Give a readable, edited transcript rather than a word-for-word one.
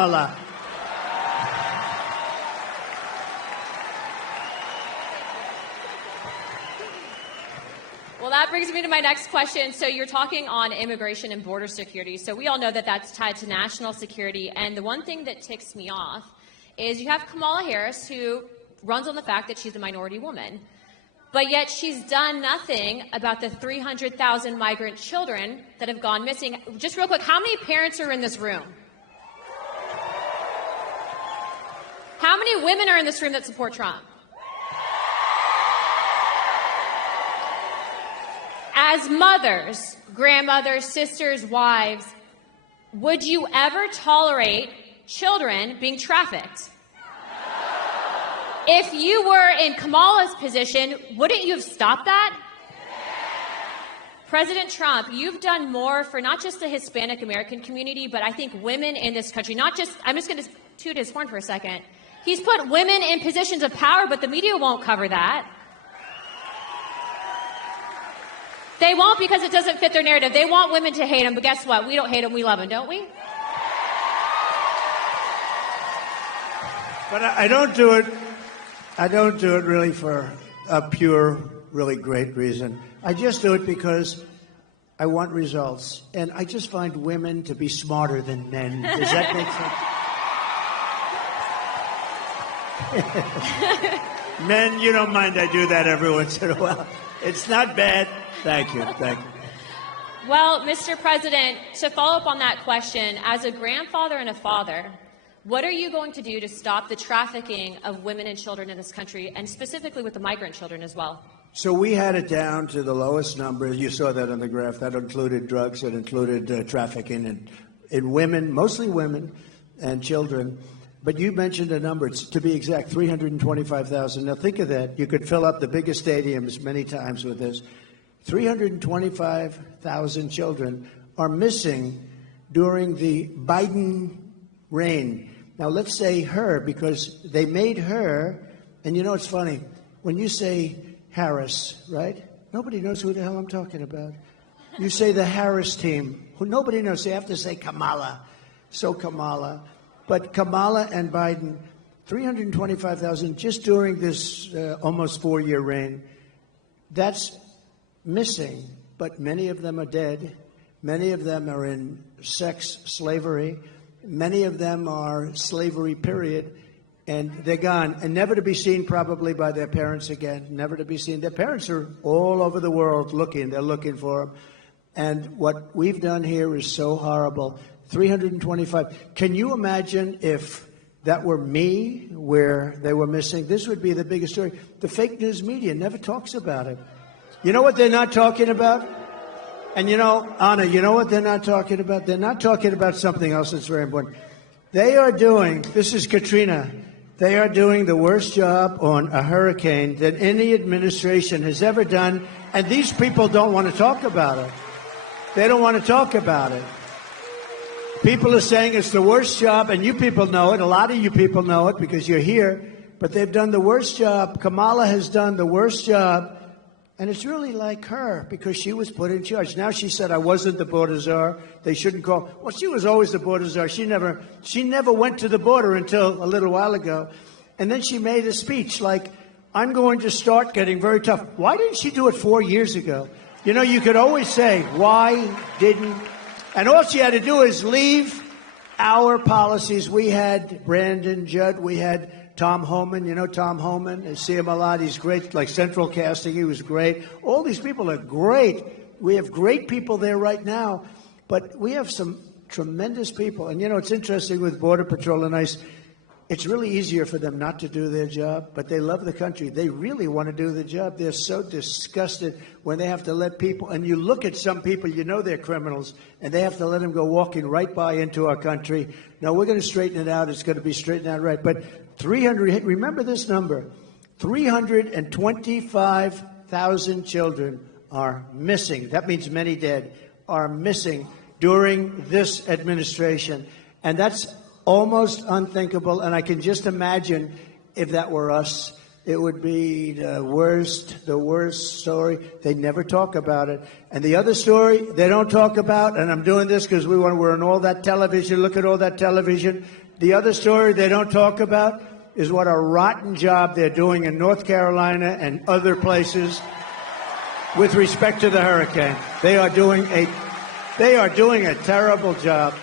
Allah. Well, that brings me to my next question. So you're talking on immigration and border security. So we all know that that's tied to national security. And the one thing that ticks me off is you have Kamala Harris, who runs on the fact that she's a minority woman. But yet she's done nothing about the 300,000 migrant children that have gone missing. Just real quick, how many parents are in this room? How many women are in this room that support Trump? As mothers, grandmothers, sisters, wives, would you ever tolerate children being trafficked? If you were in Kamala's position, wouldn't you have stopped that? President Trump, you've done more for not just the Hispanic American community, but I think women in this country, not just, I'm just going to toot his horn for a second. He's put women in positions of power, but the media won't cover that. They won't because it doesn't fit their narrative. They want women to hate him, but guess what? We don't hate him, we love him, don't we? But I don't do it. I don't do it really for a pure, really great reason. I just do it because I want results. And I just find women to be smarter than men. Does that make sense? Men, you don't mind I do that every once in a while. It's not bad. Thank you. Thank you. Well, Mr. President, to follow up on that question, as a grandfather and a father, what are you going to do to stop the trafficking of women and children in this country, and specifically with the migrant children as well? So we had it down to the lowest number. You saw that on the graph. That included drugs. That included trafficking in women, mostly women and children. But you mentioned a number. It's, to be exact, 325,000. Now think of that. You could fill up the biggest stadiums many times with this. 325,000 children are missing during the Biden reign. Now let's say her, because they made her, and you know it's funny, when you say Harris, right? Nobody knows who the hell I'm talking about. You say the Harris team, who nobody knows. They have to say Kamala. So Kamala. But Kamala and Biden, 325,000 just during this almost 4-year reign. That's missing, but many of them are dead. Many of them are in sex slavery. Many of them are slavery, period. And they're gone and never to be seen probably by their parents again, never to be seen. Their parents are all over the world looking. They're looking for them. And what we've done here is so horrible. 325. Can you imagine if that were me, where they were missing? This would be the biggest story. The fake news media never talks about it. You know what they're not talking about? And you know, Anna, you know what they're not talking about? They're not talking about something else that's very important. They are doing, this is Katrina, they are doing the worst job on a hurricane that any administration has ever done, and these people don't want to talk about it. They don't want to talk about it. People are saying it's the worst job, and you people know it. A lot of you people know it because you're here, but they've done the worst job. Kamala has done the worst job. And it's really like her because she was put in charge. Now she said, I wasn't the border czar. They shouldn't call. Well, she was always the border czar. She never went to the border until a little while ago. And then she made a speech like, I'm going to start getting very tough. Why didn't she do it 4 years ago? You know, you could always say, why didn't? And all she had to do is leave our policies. We had Brandon Judd. We had Tom Homan, you know Tom Homan, I see him a lot. He's great, like Central Casting, he was great. All these people are great. We have great people there right now, but we have some tremendous people. And you know, it's interesting with Border Patrol and ICE, it's really easier for them not to do their job, but they love the country. They really want to do the job. They're so disgusted when they have to let people, and you look at some people, you know they're criminals, and they have to let them go walking right by into our country. Now, we're going to straighten it out. It's going to be straightened out right. But 300, remember this number, 325,000 children are missing. That means many dead are missing during this administration. And that's almost unthinkable. And I can just imagine if that were us, it would be the worst story. They never talk about it. And the other story they don't talk about, and I'm doing this because we're on all that television. Look at all that television. The other story they don't talk about is what a rotten job they're doing in North Carolina and other places with respect to the hurricane. They are doing a terrible job.